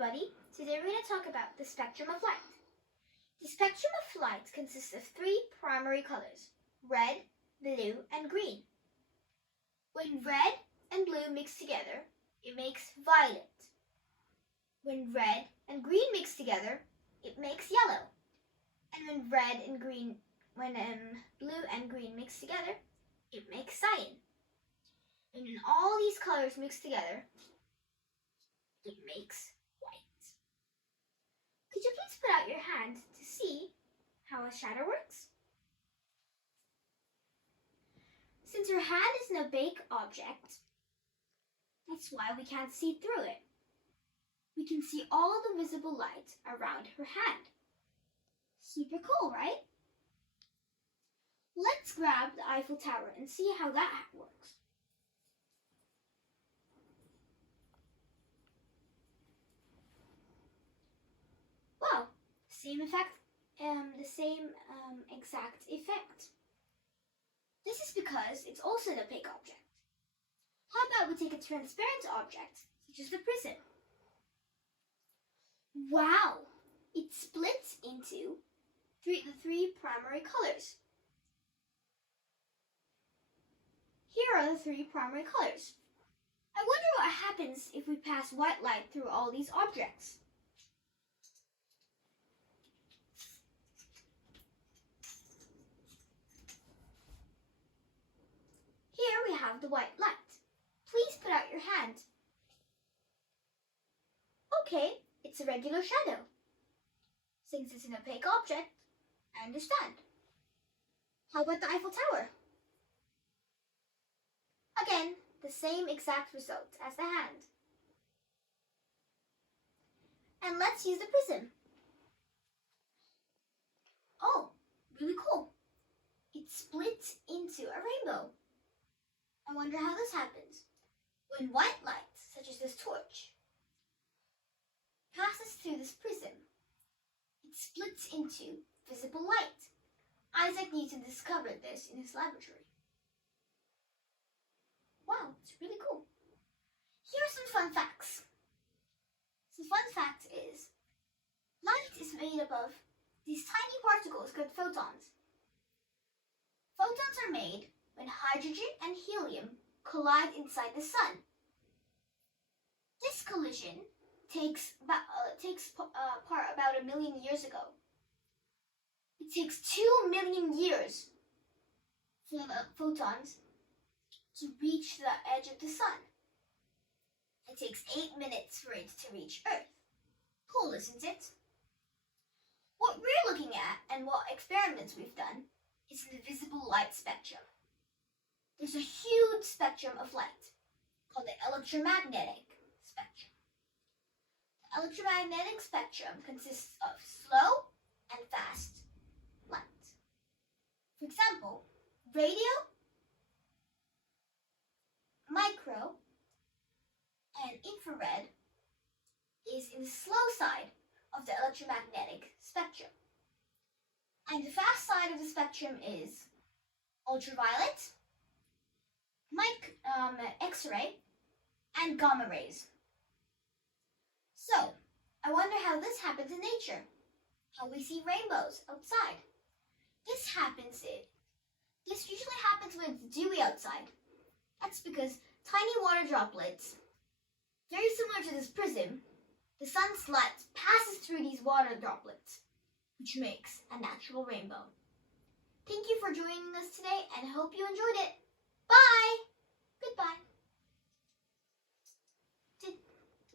everybody! Today we're going to talk about the spectrum of light. The spectrum of light consists of three primary colors: red, blue, and green. When red and blue mix together, it makes violet. When red and green mix together, it makes yellow. And when blue and green mix together, it makes cyan. And when all these colors mix together, it makes white. Could you please put out your hand to see how a shadow works? Since her hand is an opaque object, that's why we can't see through it. We can see all the visible light around her hand. Super cool, right? Let's grab the Eiffel Tower and see how that works. Wow, same exact effect. This is because it's also an opaque object. How about we take a transparent object, such as the prism? Wow, it splits into the three primary colors. Here are the three primary colors. I wonder what happens if we pass white light through all these objects. Here we have the white light. Please put out your hand. Okay, it's a regular shadow. Since it's an opaque object, I understand. How about the Eiffel Tower? Again, the same exact result as the hand. And let's use the prism. Oh, really cool. It splits into a rainbow. I wonder how this happens. When white light, such as this torch, passes through this prism, it splits into visible light. Isaac Newton discovered this in his laboratory. Wow, it's really cool. Here are some fun facts. The fun fact is, light is made up of these tiny particles called photons. Photons are made when hydrogen and helium collide inside the sun. This collision takes part about 1 million years ago. It takes 2 million years for the photons to reach the edge of the sun. It takes 8 minutes for it to reach Earth. Cool, isn't it? What we're looking at and what experiments we've done is the visible light spectrum. There's a huge spectrum of light called the electromagnetic spectrum. The electromagnetic spectrum consists of slow and fast light. For example, radio, micro, and infrared is in the slow side of the electromagnetic spectrum. And the fast side of the spectrum is ultraviolet, X-ray, and gamma rays. So, I wonder how this happens in nature, how we see rainbows outside. This usually happens when it's dewy outside. That's because tiny water droplets, very similar to this prism, the sun's light passes through these water droplets, which makes a natural rainbow. Thank you for joining us today and hope you enjoyed it. Bye!